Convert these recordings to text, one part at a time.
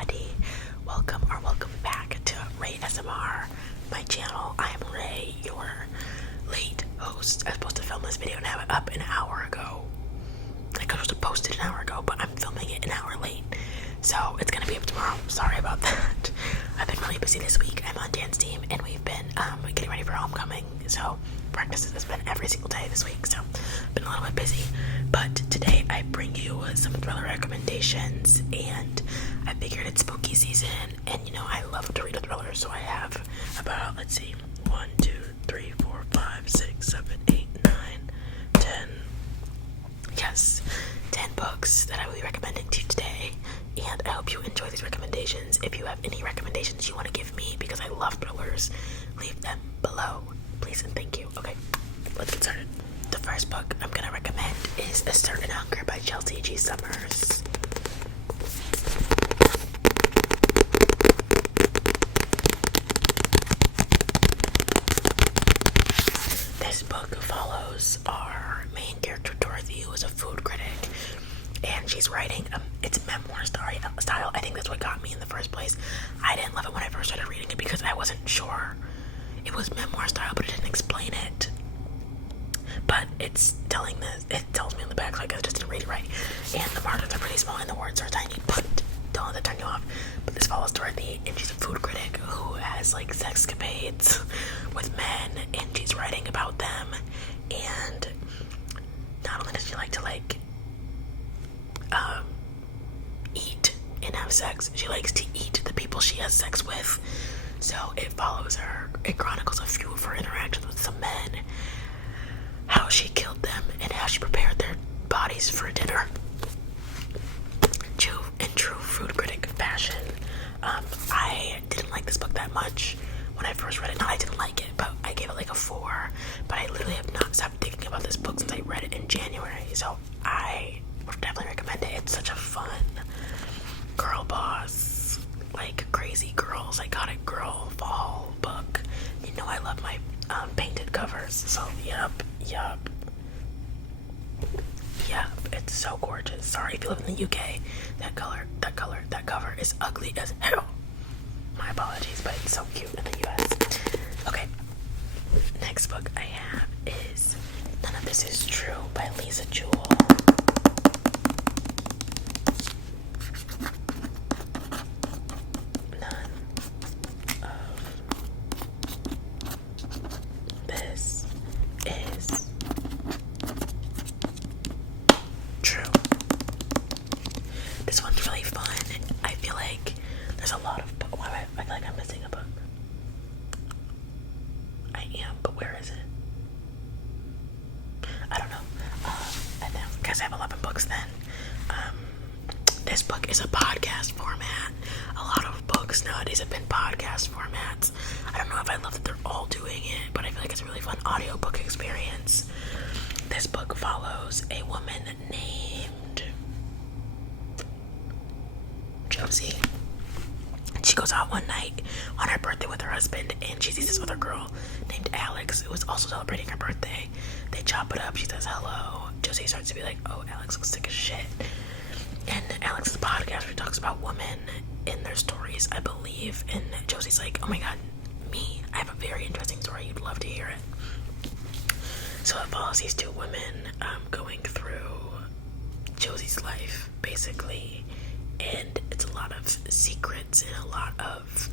everybody. Welcome back to Rae-SMR, my channel. I am Rae, your late host. I was supposed to film this video and have it up an hour ago. I was supposed to post it an hour ago, but I'm filming it an hour late. So it's gonna be up tomorrow. Sorry about that. I've been really busy this week. I'm on dance team and we've been getting ready for homecoming. So practice has been every single day this week. So I've been a little bit busy. But today I bring you some thriller recommendations, and I figured it's spooky season, and you know I love to read a thriller, so I have about, let's see, 1, 2, 3, 4, 5, 6, 7, 8, 9, 10. Yes, 10 books that I will be recommending to you today, and I hope you enjoy these recommendations. If you have any recommendations you want to give me, because I love thrillers, leave them below, please and thank you. Okay, let's get started. The first book I'm going to recommend is A Certain Hunger by Chelsea G. Summers. This book follows our main character Dorothy, who is a food critic, and she's writing, it's memoir style. I think that's what got me in the first place. I didn't love it when I first started reading it because I wasn't sure it was memoir style, but it didn't explain it. But it tells me on the back, so I guess I just didn't read it right. And the margins are pretty small and the words are tiny, but don't let that turn you off. But this follows Dorothy, and she's a food critic who has like sexcapades with men, and she's writing about them. And not only does she like to eat and have sex, she likes to eat the people she has sex with. So it follows her, it chronicles a few of her interactions with some men, how she killed them, and how she prepared their bodies for dinner. In true food critic fashion. I didn't like this book that much when I first read it. No, I didn't like it, but I gave it like a 4. But I literally have not stopped thinking about this book since I read it in January. So I would definitely recommend it. It's such a fun girl boss, like crazy girl, psychotic girl fall book. You know I love my painted covers. So yep. It's so gorgeous. Sorry if you live in the UK. That cover is ugly as hell. My apologies, but it's so cute in the US. Okay. Next book I have is None of This Is True by Lisa Jewell. None of this is true. This one's really fun. I feel like there's a lot of books. I feel like I'm missing a book. I am, but where is it? I don't know. I guess I have 11 books then. This book is a podcast format. A lot of books nowadays have been podcast formats. I don't know if I love that they're all doing it, but I feel like it's a really fun audiobook experience. This book follows a woman named Josie. And she goes out one night on her birthday with her husband, and she sees this other girl named Alex who is also celebrating her birthday. They chop it up. She says hello. Josie starts to be like, oh, Alex looks sick as shit. And Alex's podcast where he talks about women in their stories, I believe. And Josie's like, oh my god, me. I have a very interesting story. You'd love to hear it. So it follows these two women going through Josie's life, basically. And it's a lot of secrets and a lot of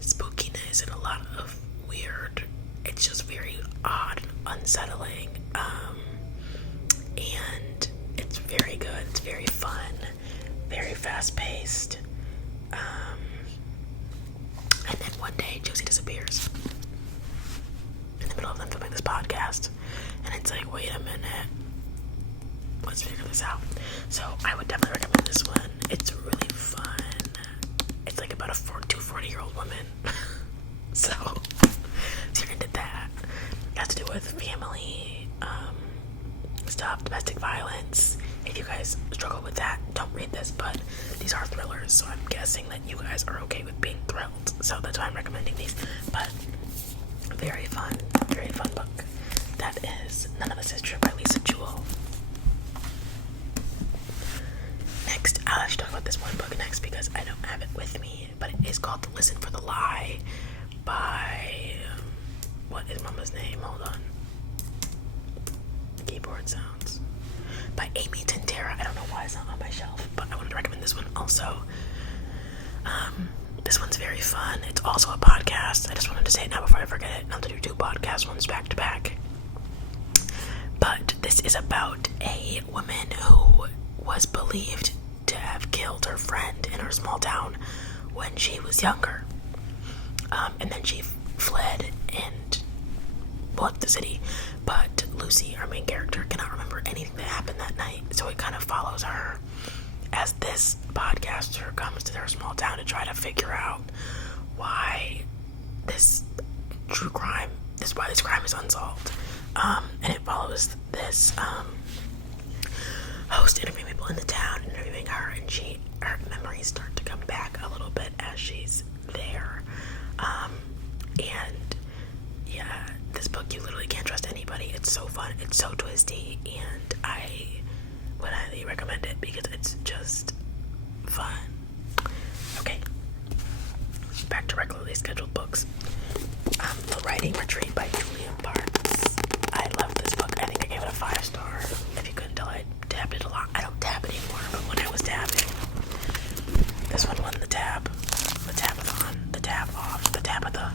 spookiness and a lot of weird. It's just very odd and unsettling. And it's very good. It's very fun. Very fast-paced. And then one day, Josie disappears in the middle of them filming this podcast. And it's like, wait a minute. Let's figure this out. So I would definitely recommend this one. It's really fun. It's like about a 40-year-old woman. So you're into that. It has to do with family stuff, domestic violence. If you guys struggle with that, don't read this, but these are thrillers, so I'm guessing that you guys are okay with being thrilled. So that's why I'm recommending these. But very fun book. That is None of This Is True by Lisa Jewell. Next, I'll actually talk about this one book next because I don't have it with me, but it is called Listen for the Lie by, what is mama's name? Hold on. Keyboard sounds. By Amy Tintera. I don't know why it's not on my shelf, but I wanted to recommend this one also. This one's very fun. It's also a podcast. I just wanted to say it now before I forget it, not to do 2 podcast ones back to back. But this is about a woman who was believed to have killed her friend in her small town when she was younger. And then she fled and left the city. But Lucy, our main character, cannot remember anything that happened that night. So it kind of follows her as this podcaster comes to their small town to try to figure out why this crime is unsolved. And it follows this host interviewing people in the town, interviewing her, and her memories start to come back a little bit as she's there. And yeah, this book, you literally can't trust anybody. It's so fun, it's so twisty, and I would highly recommend it because it's just fun. Okay, back to regularly scheduled books. The Writing Retreat by Julia Parks. I love this book. I think I gave it a 5-star. If you couldn't tell, I tabbed it a lot. I don't tab anymore, but when I was tabbing, this one won the tabathon, the tab off, the tabitha.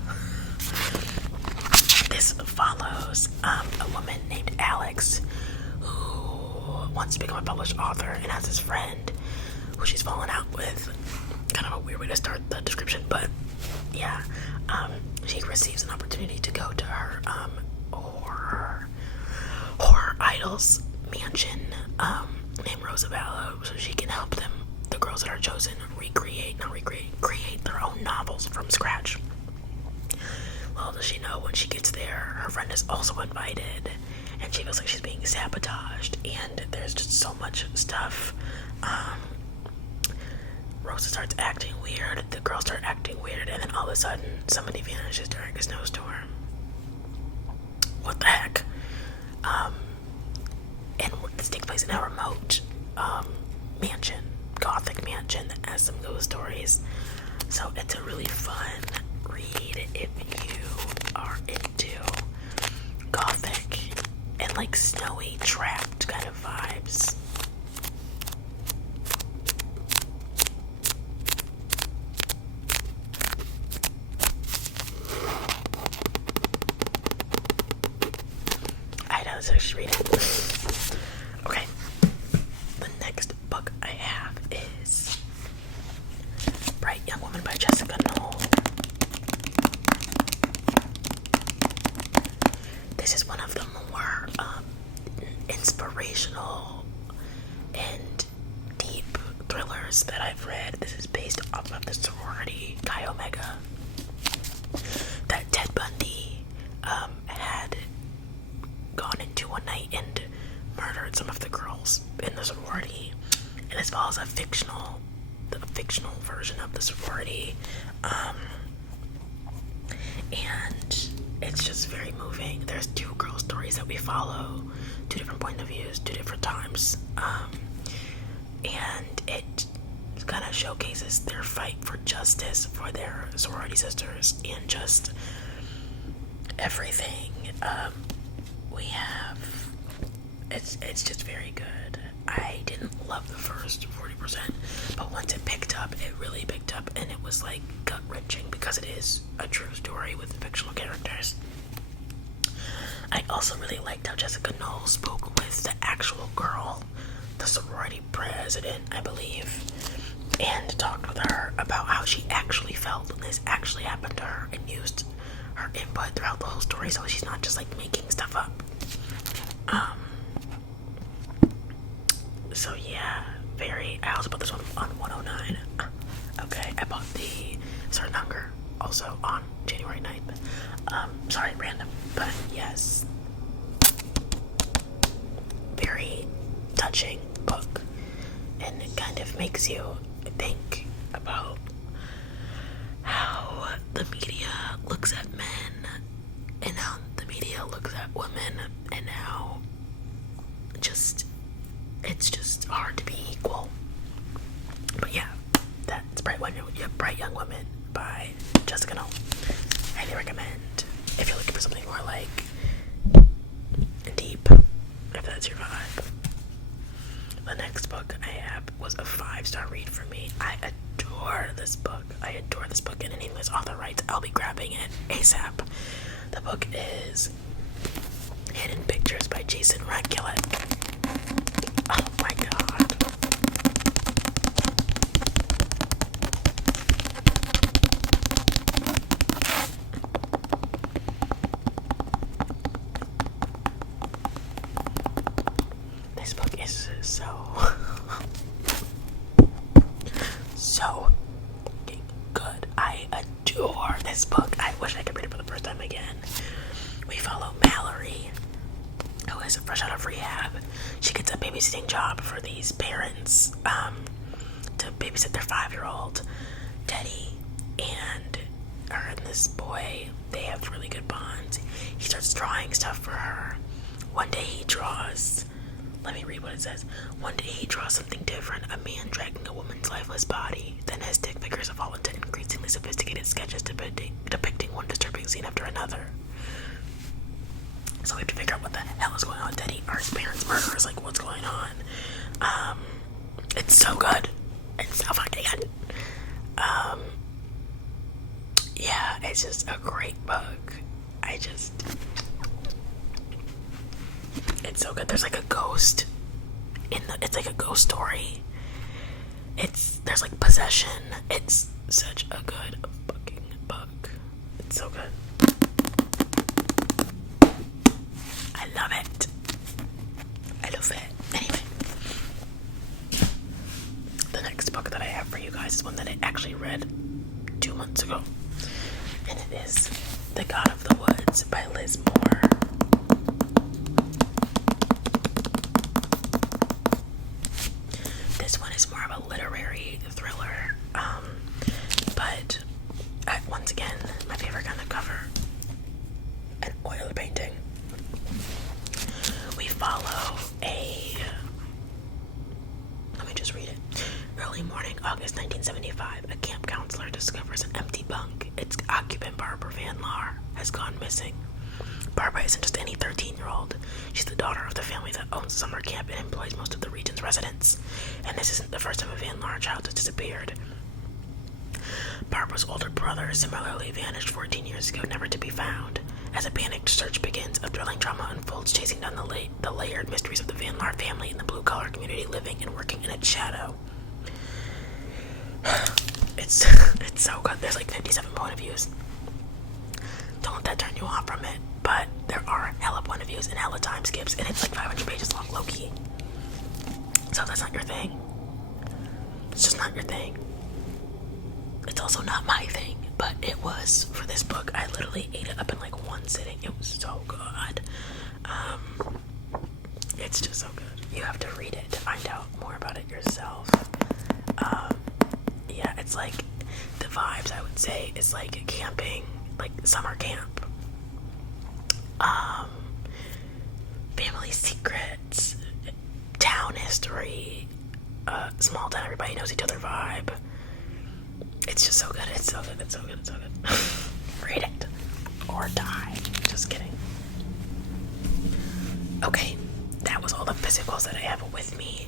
This follows a woman named Alex who wants to become a published author and has this friend who she's fallen out with. Kind of a weird way to start the description, but yeah. She receives an opportunity to go to her horror idol's mansion named Rosabella, so she can help them, the girls that are chosen, create their own novels from scratch. Little does she know when she gets there, her friend is also invited, and she feels like she's being sabotaged, and there's just so much stuff. Rosa starts acting weird, the girls start acting weird, and then all of a sudden, somebody vanishes during a snowstorm. What the heck? And this takes place in a remote mansion, gothic mansion that has some ghost stories. So it's a really fun read if you are into gothic and like snowy, trapped kind of vibes. Let's actually read it. Okay. The next book I have is Bright Young Woman by Jessica Knoll. This is one of the more inspirational and deep thrillers that I've read. This is based off of the sorority Chi Omega that Ted Bundy had gone into one night and murdered some of the girls in the sorority, and this follows a fictional version of the sorority, and it's just very moving. There's 2 girl stories that we follow, 2 different point of views, 2 different times, and it kind of showcases their fight for justice for their sorority sisters and just everything. We have, it's just very good. I didn't love the first 40%, but once it picked up, it really picked up, and it was like gut-wrenching because it is a true story with fictional characters. I also really liked how Jessica Knoll spoke with the actual girl, the sorority president, I believe, and talked with her about how she actually felt when this actually happened to her, and used her input throughout the whole story, so she's not just like making stuff up. So yeah, I also bought this one on 109. Okay, I bought the Certain Hunger also on January 9th. Sorry, random, but yes. Very touching book, and it kind of makes you think about how the media looks at men and how the media looks at women, and how it's just hard to be equal. But yeah, Woman by Jessica Knoll. Highly recommend if you're looking for something more like deep, if that's your vibe. The next book I have was a 5-star read for me. I adore this book. And any English author writes, I'll be grabbing it ASAP. The book is Hidden Pictures by Jason Radcliffe. Oh my god. This book is so good. I adore this book. I wish I could read it for the first time again. We follow Mallory, who is fresh out of rehab. She gets a babysitting job for these parents to babysit their 5-year-old, Teddy, and her and this boy, they have really good bonds. He starts drawing stuff for her. One day he draws, let me read what it says. One day he draws something different, a man dragging a woman's lifeless body. Then his stick figures have fallen into increasingly sophisticated sketches depicting one disturbing scene after another. So we have to figure out what the hell is going on with Teddy. Are his parents murderers? Like, what's going on? It's so good. It's so fucking good. Yeah, it's just a great book. It's so good. There's like a ghost it's like a ghost story. There's like possession. It's such a good fucking book. It's so good. I love it. Anyway, the next book that I have for you guys is one that I actually read 2 months ago, and it is The God of the Woods by Liz Moore. This one is more of a literary thriller, but once again, my favorite kind of cover, an oil painting. We follow let me just read it. Early morning, August 1975, a camp counselor discovers an empty bunk. Its occupant, Barbara Van Laar, has gone missing. Barbara isn't just any 13-year-old. She's the daughter of the family that owns summer camp and employs most of the region's residents. And this isn't the first time a Van Laar child has disappeared. Barbara's older brother similarly vanished 14 years ago, never to be found. As a panicked search begins, a thrilling drama unfolds, chasing down the layered mysteries of the Van Laar family and the blue-collar community living and working in its shadow. It's so good. There's like 57 point of views. Don't let that turn you off from it, but there are hella point of views and hella time skips, and it's like 500 pages long, low-key. So if that's not your thing, it's just not your thing. It's also not my thing, but it was for this book. I literally ate it up in like one sitting. It was so good. It's just so good. You have to read it to find out more about it yourself. Yeah, it's like the vibes, I would say, is like camping, like summer camp. Family secrets, town history, small town, everybody knows each other vibe. It's just so good. It's so good. It's so good. It's so good. Read it or die. Just kidding. Okay, that was all the physicals that I have with me.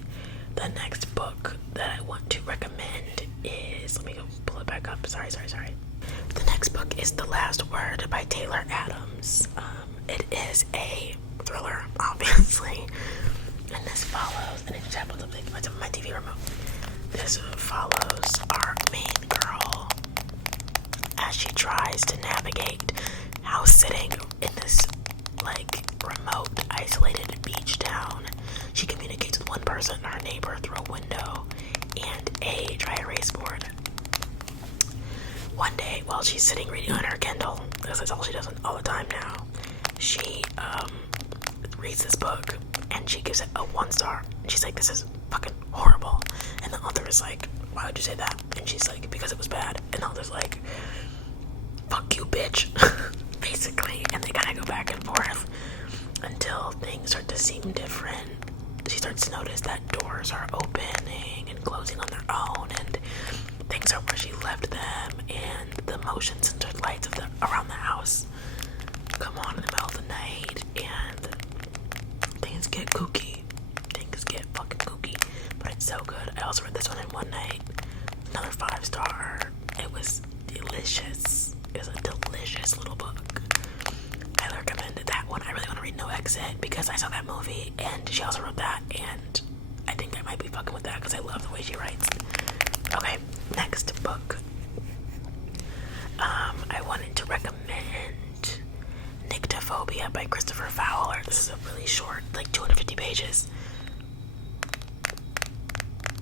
The next book that I want to recommend is, let me go pull it back up. Sorry. The next book is The Last Word by Taylor Adams. It is a thriller, obviously. And this follows, and it just happens to be my TV remote. This follows our main girl as she tries to navigate house sitting in this like remote, isolated beach town. She communicates with one person, her neighbor, through a window and a dry erase board. One day, while she's sitting reading on her Kindle, because that's all she does all the time now, she reads this book and she gives it a 1 star. She's like, this is fucking horrible. And the author is like, why would you say that? And she's like, because it was bad. And the author's like, fuck you, bitch. Basically. And they kind of go back and forth until things start to seem different. She starts to notice that doors are opening and closing on their own, and things are where she left them, motion sensor lights around the house come on in the middle of the night, and things get kooky. Things get fucking kooky. But it's so good. I also read this one in one night. Another 5-star. It was delicious. It was a delicious little book. I recommend that one. I really want to read No Exit because I saw that movie and she also wrote that, and I think I might be fucking with that because I love the way she writes. Okay, next book. I wanted to recommend Nyctophobia by Christopher Fowler. This is a really short, like 250 pages.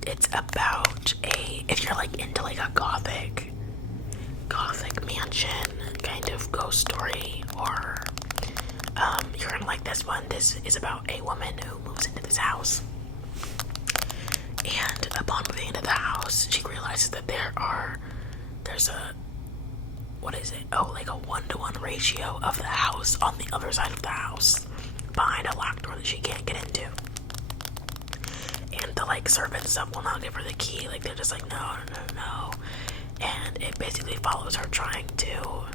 It's about if you're like into like a gothic mansion kind of ghost story, or you're gonna like this one. This is about a woman who moves into this house, and upon moving into the house, she realizes that there's a, what is it? Oh, like a 1-to-1 ratio of the house on the other side of the house, behind a locked door that she can't get into. And the like servants stuff will not give her the key. Like they're just like, no. And it basically follows her trying to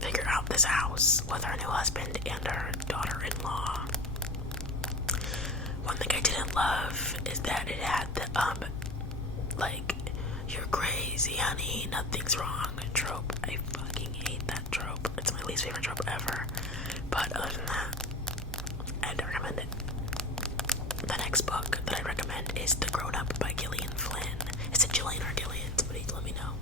figure out this house with her new husband and her daughter-in-law. One thing I didn't love is that it had the like, you're crazy honey, nothing's wrong trope. I fucking hate that trope. It's my least favorite trope ever. But other than that, I'd recommend it. The next book that I recommend is The Grownup by Gillian Flynn. Is it Gillian or Gillian? Somebody let me know.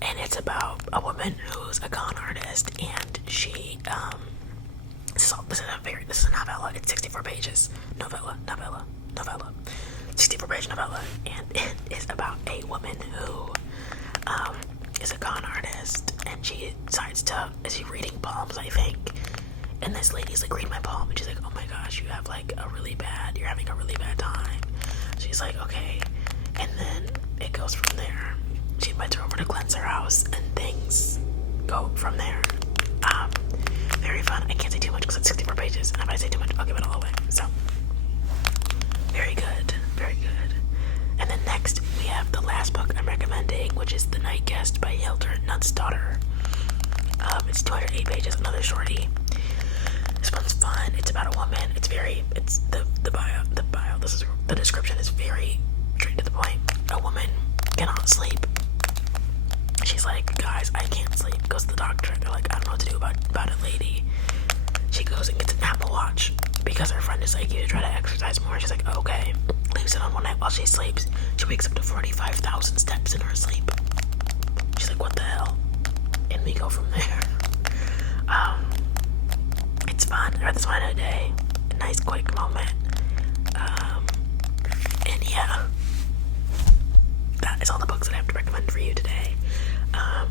And it's about a woman who's a con artist, and she this is a novella. It's 64 pages. Novella. 64-page novella, and it is about a woman who is a con artist, and she decides to, is she reading poems, I think, and this lady's like, read my poem, and she's like, oh my gosh, you're having a really bad time. She's like, okay, and then it goes from there. She invites her over to cleanse her house, and things go from there. Very fun. I can't say too much because it's 64 pages, and if I say too much, I'll give it all away. So, very good. And then next, we have the last book I'm recommending, which is The Night Guest by Hildur Nutsdottir. It's 208 pages, another shorty. This one's fun. It's about a woman. The description is very straight to the point. A woman cannot sleep. She's like, guys, I can't sleep. Goes to the doctor. They're like, I don't know what to do about it, lady. She goes and gets an Apple Watch because her friend is like, you try to exercise more. She's like, okay. Leaves it on one night while she sleeps. She wakes up to 45,000 steps in her sleep. She's like, what the hell? And we go from there. It's fun. I read this one in a day. A nice quick moment. And yeah, that is all the books that I have to recommend for you today.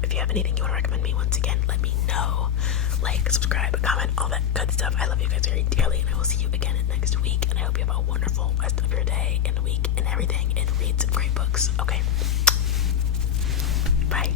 If you have anything you want to recommend me, once again, let me know. Like, subscribe, comment, all that good stuff. I love you guys very dearly, and I will see you again next week. And I hope you have a wonderful rest of your day and week and everything, and read some great books. Okay. Bye.